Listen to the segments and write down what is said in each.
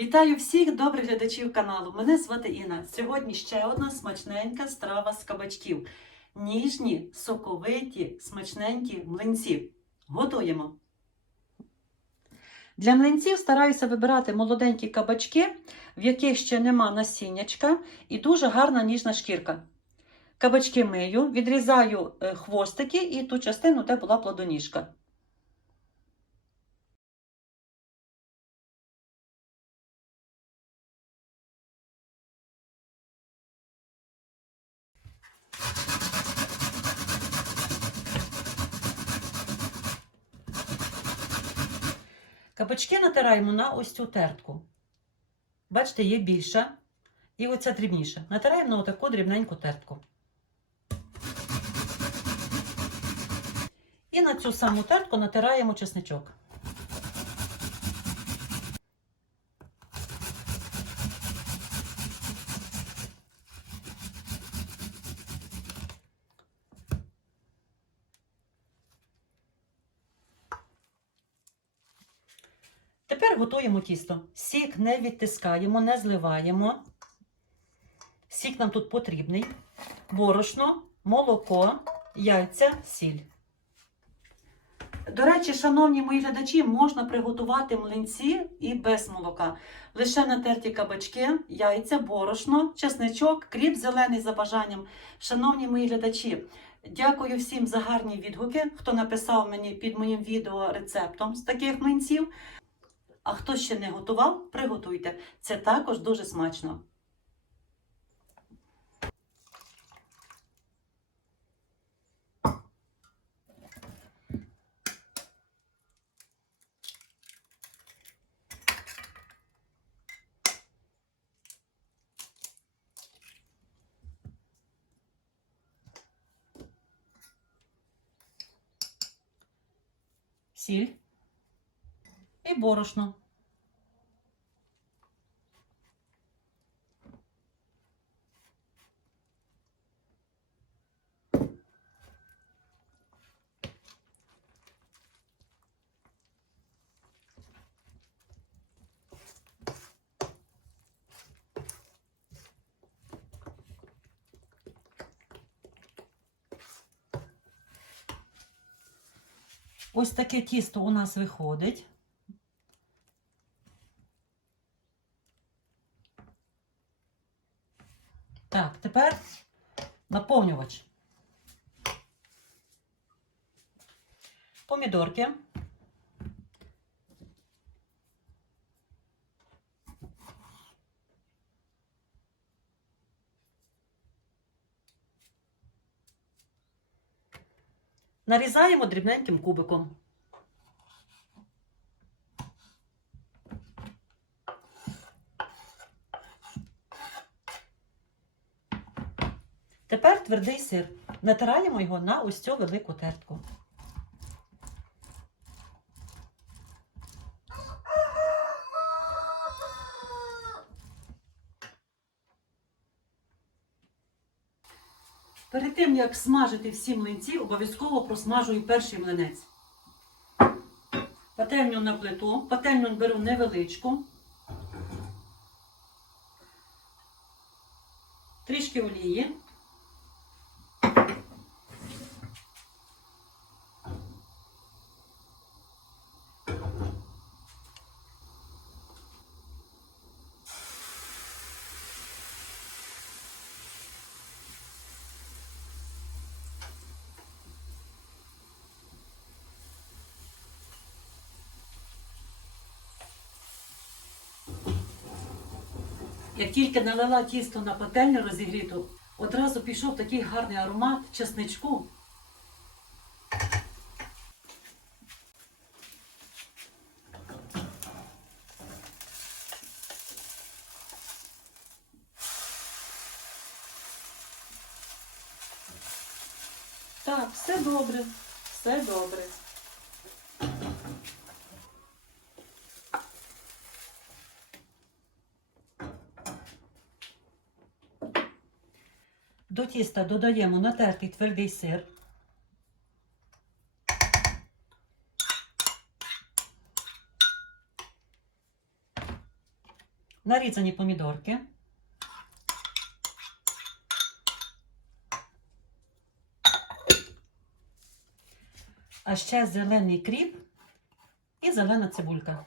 Вітаю всіх добрих глядачів каналу. Мене звати Інна. Сьогодні ще одна смачненька страва з кабачків. Ніжні, соковиті, смачненькі млинці. Готуємо. Для млинців стараюся вибирати молоденькі кабачки, в яких ще нема насіннячка і дуже гарна ніжна шкірка. Кабачки мию, відрізаю е, хвостики і ту частину, де була плодоніжка. Кабачки натираємо на ось цю тертку. Бачите, є більша і оця дрібніша. Натираємо на отаку дрібненьку тертку. І на цю саму тертку натираємо чесничок. Готуємо тісто. Сік не відтискаємо, не зливаємо. Сік нам тут потрібний. Борошно, молоко, яйця, сіль. До речі, шановні мої глядачі, можна приготувати млинці і без молока. Лише натерті кабачки, яйця, борошно, чесничок, кріп зелений за бажанням. Шановні мої глядачі, дякую всім за гарні відгуки, хто написав мені під моїм відео рецептом з таких млинців. А хто ще не готував, приготуйте. Це також дуже смачно. Сіль і борошно. Ось таке тісто у нас виходить. Так, тепер наповнювач. Помідорки. Нарізаємо дрібненьким кубиком. Тепер твердий сир. Натираємо його на ось цю велику тертку. Перед тим, як смажити всі млинці, обов'язково просмажую перший млинець. Пательню на плиту, пательню беру невеличку. Трішки олії. Як тільки налила тісто на пательню розігріту, одразу пішов такий гарний аромат чесничку. Так, все добре, все добре. До тіста додаємо натертий твердий сир. нарізані помідорки. А ще зелений кріп і зелена цибулька.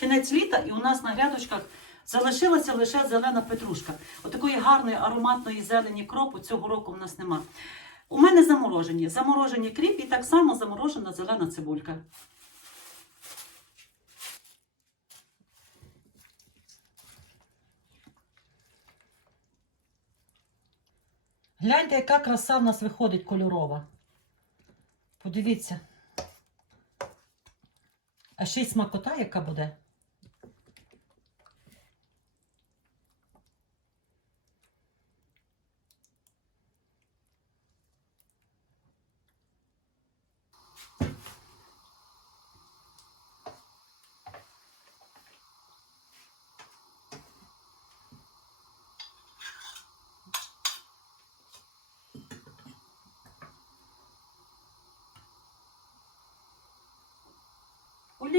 Кінець літа і у нас на грядочках залишилася лише зелена петрушка. Отакої гарної ароматної зелені кропу цього року в нас нема. У мене заморожені. Заморожені кріп і так само заморожена зелена цибулька. Гляньте, яка краса в нас виходить кольорова. Подивіться. А ще й смакота, яка буде.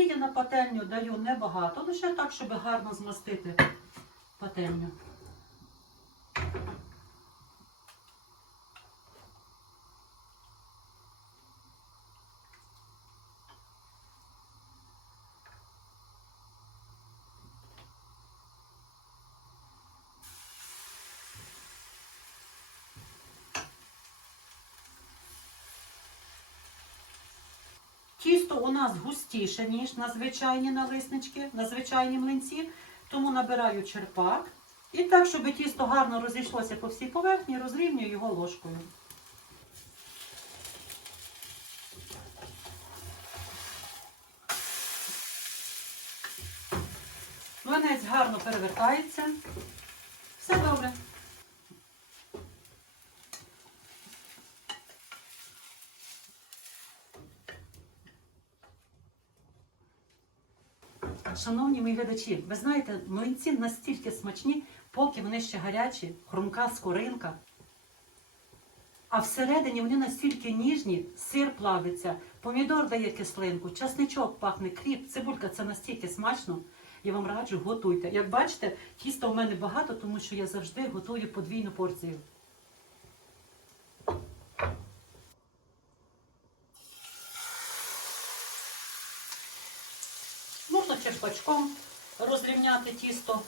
Олії на пательню даю небагато, лише так, щоб гарно змастити пательню. Тісто у нас густіше, ніж на звичайні налиснички, на звичайні млинці, тому набираю черпак. І так, щоб тісто гарно розійшлося по всій поверхні, розрівнюю його ложкою. Млинець гарно перевертається. Все добре. Шановні мої глядачі, ви знаєте, млинці настільки смачні, поки вони ще гарячі, хрумка скоринка. А всередині вони настільки ніжні, сир плавиться, помідор дає кислинку, часничок пахне, кріп, цибулька це настільки смачно. Я вам раджу, готуйте. Як бачите, тіста у мене багато, тому що я завжди готую подвійну порцію. Черпачком розрівняти тісто,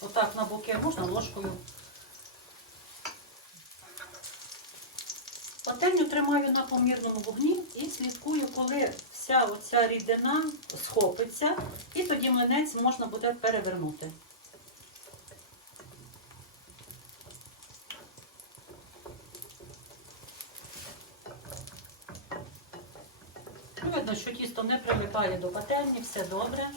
отак на боки, можна ложкою. Пательню тримаю на помірному вогні і слідкую, коли вся оця рідина схопиться, і тоді млинець можна буде перевернути. Ну, Видно, що тісто не прилипає до пательні, все добре.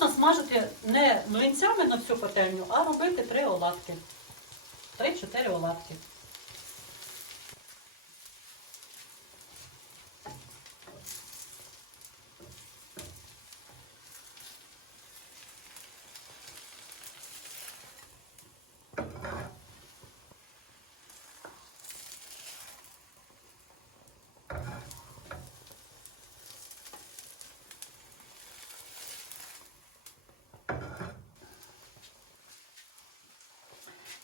Можна смажити не млинцями на всю пательню, а робити три оладки. Три-чотири оладки.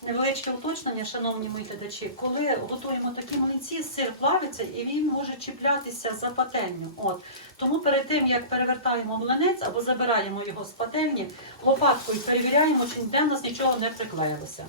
Невеличке уточнення, шановні мої глядачі, коли готуємо такі млинці, сир плавиться і він може чіплятися за пательню. От. Тому перед тим, як перевертаємо млинець або забираємо його з пательні, лопаткою перевіряємо, чи ніде в нас нічого не приклеїлося.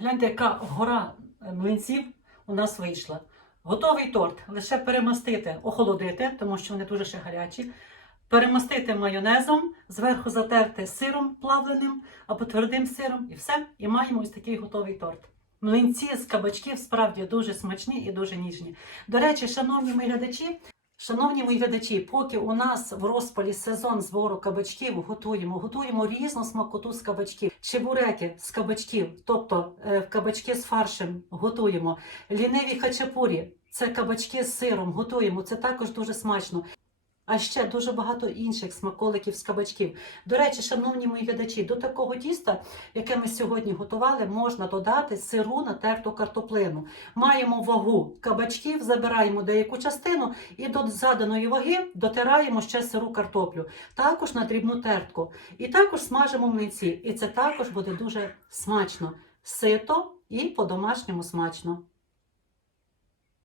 Гляньте, яка гора е, млинців у нас вийшла. Готовий торт. Лише перемастити, охолодити, тому що вони дуже ще гарячі. Перемастити майонезом, зверху затерти сиром плавленим або твердим сиром, і все. І маємо ось такий готовий торт. Млинці з кабачків справді дуже смачні і дуже ніжні. До речі, шановні мої глядачі, Шановні мої глядачі, поки у нас в розпалі сезон збору кабачків готуємо, готуємо різну смакоту з кабачків, чебуреки з кабачків, тобто е, кабачки з фаршем готуємо, ліниві хачапурі, це кабачки з сиром готуємо, це також дуже смачно. А ще дуже багато інших смаколиків з кабачків. До речі, шановні мої глядачі, до такого тіста, яке ми сьогодні готували, можна додати сиру натерту картоплину. Маємо вагу кабачків, забираємо деяку частину і до заданої ваги дотираємо ще сиру картоплю, також на дрібну тертку. І також смажимо млинці. І це також буде дуже смачно, сито і по-домашньому смачно.